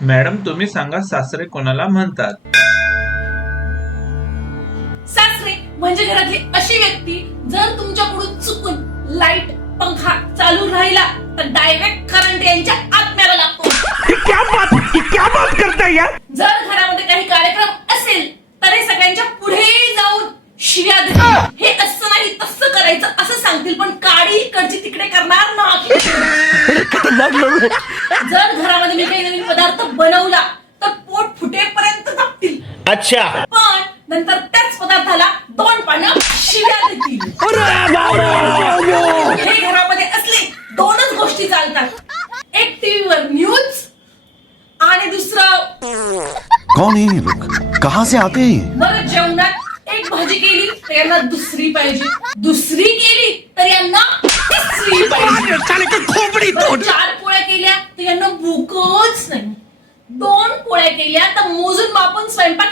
Madam तुम्ही सांगा सासरे कोणाला म्हणतात? सासरे म्हणजे घरातली अशी व्यक्ती जर तुमच्याकडून चुकून लाईट पंखा चालू राहिला तर डायरेक्ट करंट यांच्या आत्म्याला लागतो. क्या बात करता यार. जर घरामध्ये काही कार्यक्रम असेल तर हे सगळ्यांच्या पुढे जाऊन शिव्या देतील. हे असं नाही तसं करायचं असं सांगतील, पण काडी इकडची तिकडे करणार नाही. जर घरामध्ये मी काही नवीन पदार्थ बनवला तर पोट फुटेपर्यंत जपतील. अच्छा. पण नंतर त्याच पदार्थाला 2 पानं शिव्या देतील. हे घरामध्ये असले 2च गोष्टी चालतात, एक टीव्हीवर न्यूज आणि दुसरं कौन है ये लोग, कहाँ से आते हैं? बरं जेवणात एक भाजी केली तर यांना दुसरी पाहिजे, दुसरी केली तर यांना तिसरी पाहिजे. बरं, 4 पोळ्या केल्या तर यांना भूकच नाही, 2 पोळ्या केल्या तर मोजून मापून स्वयंपाक